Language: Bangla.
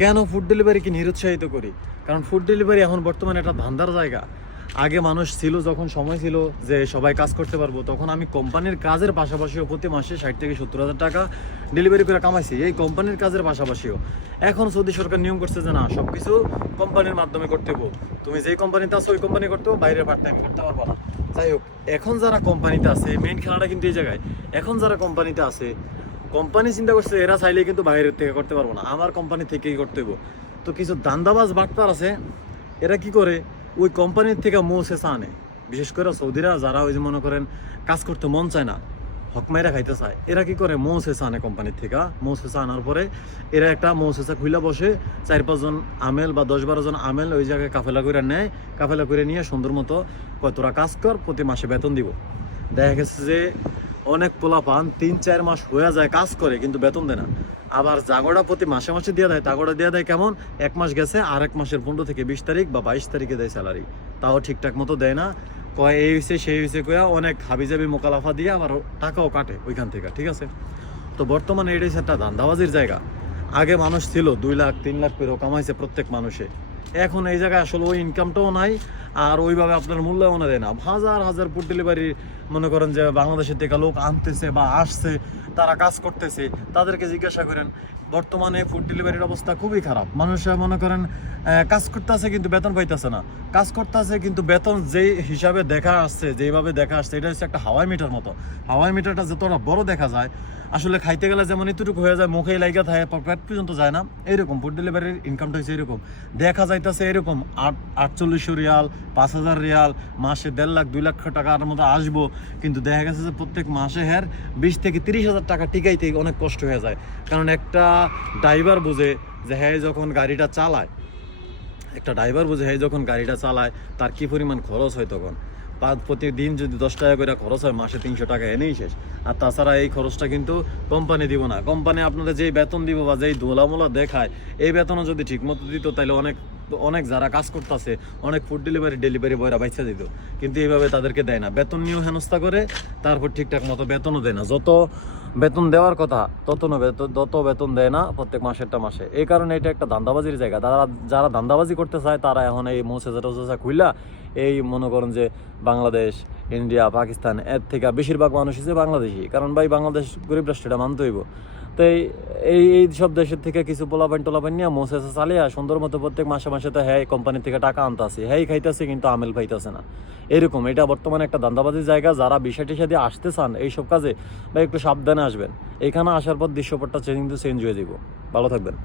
কেন ফুড ডেলিভারিকে নিরুৎসাহিত করি? কারণ ফুড ডেলিভারি এখন বর্তমানে একটা ধান্দার জায়গা। আগে মানুষ ছিল, যখন সময় ছিল যে সবাই কাজ করতে পারব, তখন আমি কোম্পানির কাজের পাশাপাশিও প্রতি মাসে ষাট থেকে সত্তর হাজার টাকা ডেলিভারি করে কামাইছি। এই কোম্পানির কাজের পাশাপাশিও। এখন সৌদি সরকার নিয়ম করছে যে না সব কিছু কোম্পানির মাধ্যমে করতে হব। তুমি যেই কোম্পানিতে আছো, ওই কোম্পানি করতে হবে, বাইরের পার্ট টাইম করতে পারব না। যাই হোক, এখন যারা কোম্পানিতে আছে মেইন খেলাটা কিন্তু এই জায়গায়। এখন যারা কোম্পানিতে আছে কোম্পানি চিন্তা করছে, এরা চাইলে কিন্তু বাইরের থেকে করতে পারব না। আমার কোম্পানি থেকেই করতে হইব। তো কিছু দান্দাবাজ বাটপার আছে, এরা কি করে? ওই কোম্পানির থেকে মৌসেসা আনে বিশেষ করে সৌদিরা, যারা ওই যে মনে করেন কাজ করতে মন চায় না হকমাইরা খাইতে চায়, এরা কি করে? মৌ মৌসেসা আনে কোম্পানির থেকে। মৌসেসা আনার পরে এরা একটা মৌসেসা খুইলা বসে, চার পাঁচজন আমেল বা দশ বারো জন আমেল ওই জায়গায় কাফেলা করে নেয়, কাফেলা করে নিয়ে সুন্দর মতো কয়, তোরা কাজ কর, প্রতি মাসে বেতন দিব। দেখা গেছে যে অনেক পোলা পান তিন, চার মাস হয়ে যায়, কাজ করে, কিন্তু বেতন দেয় না। আবার জাগড়া প্রতি মাসে মাসে দিয়ে দেয়, তাগড়া দিয়ে দেয় কেমন? এক মাস গেছে আর এক মাসের পনেরো থেকে বিশ তারিখ বা বাইশ তারিখে দেয় স্যালারি তাও ঠিকঠাক মতো দেয় না। কয়, এই হয়েছে সেই হয়েছে কয়া অনেক হাবিজাবি মোকালাফা দিয়ে আবার টাকাও কাটে ওইখান থেকে, ঠিক আছে? তো বর্তমানে এটাই একটা ধান্দাবাজির জায়গা। আগে মানুষ ছিল দুই লাখ, তিন লাখ করে কামাইছে প্রত্যেক মানুষে। এখন এই জায়গায় আসলে ওই ইনকামটাও নাই, আর ওইভাবে আপনার মূল্যায়নও দেয় না। হাজার হাজার ফুড ডেলিভারি মনে করেন যে বাংলাদেশের থেকে লোক আনতেছে বা আসছে, তারা কাজ করতেছে, তাদেরকে জিজ্ঞাসা করেন, বর্তমানে ফুড ডেলিভারির অবস্থা খুবই খারাপ। মানুষ মনে করেন কাজ করতেছে কিন্তু বেতন পাইতেছে না। কাজ করতেছে কিন্তু বেতন যেই হিসাবে দেখা আসছে, যেইভাবে দেখা আসছে, এটা হচ্ছে একটা হাওয়াই মিটার মতো। হাওয়াই মিটারটা যতটা বড় দেখা যায়, আসলে খাইতে গেলে যেমন এতটুকু হয়ে যায়, মুখেই লাইগা থাকে পেট পর্যন্ত যায় না। এরকম ফুড ডেলিভারির ইনকামটা হচ্ছে এরকম দেখা যাইতেছে এরকম আট, আটচল্লিশশো রিয়াল, পাঁচ হাজার রিয়াল, মাসে দেড় লাখ, দুই লাখ টাকার মতো আসব। কিন্তু দেখা গেছে যে প্রত্যেক মাসে হ্যার বিশ থেকে তিরিশ হাজার টাকা টিকাইতে অনেক কষ্ট হয়ে যায়। কারণ একটা ড্রাইভার বুঝে যে হ্যাঁ যখন গাড়িটা চালায়, একটা ড্রাইভার বুঝে হ্যাঁ যখন গাড়িটা চালায়, তার কি পরিমাণ খরচ হয় তখন? প্রতিদিন যদি দশ টাকা করে খরচ হয়, মাসে তিনশো টাকা এনেই শেষ। আর তাছাড়া এই খরচটা কিন্তু কোম্পানি দিব না। কোম্পানি আপনাদের যেই বেতন দিব বা যেই দোলামোলা দেখায়, এই বেতনও যদি ঠিকমতো দিত তাহলে অনেক অনেক যারা কাজ করতেছে, অনেক ফুড ডেলিভারি ডেলিভারি বয়রা বাইচা দিত। কিন্তু এইভাবে তাদেরকে দেয় না। বেতন নিয়েও হেনস্থা করে, তারপর ঠিকঠাক মতো বেতনও দেয় না। যত বেতন দেওয়ার কথা, তত না বেতন তত বেতন দেয় না প্রত্যেক মাসেরটা মাসে। এই কারণে এটা একটা ধান্দাবাজির জায়গা। যারা যারা ধান্দাবাজি করতে চায়, তারা এখন এই মৌসেজা টোসেজা খুইলা এই মনে করেন যে বাংলাদেশ, ইন্ডিয়া, পাকিস্তান, এর থেকে বেশিরভাগ মানুষ হচ্ছে বাংলাদেশি। কারণ ভাই, বাংলাদেশ গরিব রাষ্ট্র এটা মানতে হইব। তো এই এই সব দেশের থেকে কিছু পোলাপাইন টোলাপাইন নিয়ে মোসেসা চালিয়ে সুন্দর মতো প্রত্যেক মাসে মাসে তো হ্যাঁ কোম্পানি থেকে টাকা আনতাছে। হ্যাঁ খাইতেছে কিন্তু আমেল পাইতেছে না। এরকম, এটা বর্তমানে একটা দান্দাবাজির জায়গা। যারা বিষয় টিষা দিয়ে আসতে চান এইসব কাজে বা একটু সাবধানে আসবেন। এখানে আসার পর দৃশ্যপটটা কিন্তু চেঞ্জ হয়ে যাব ভালো থাকবেন।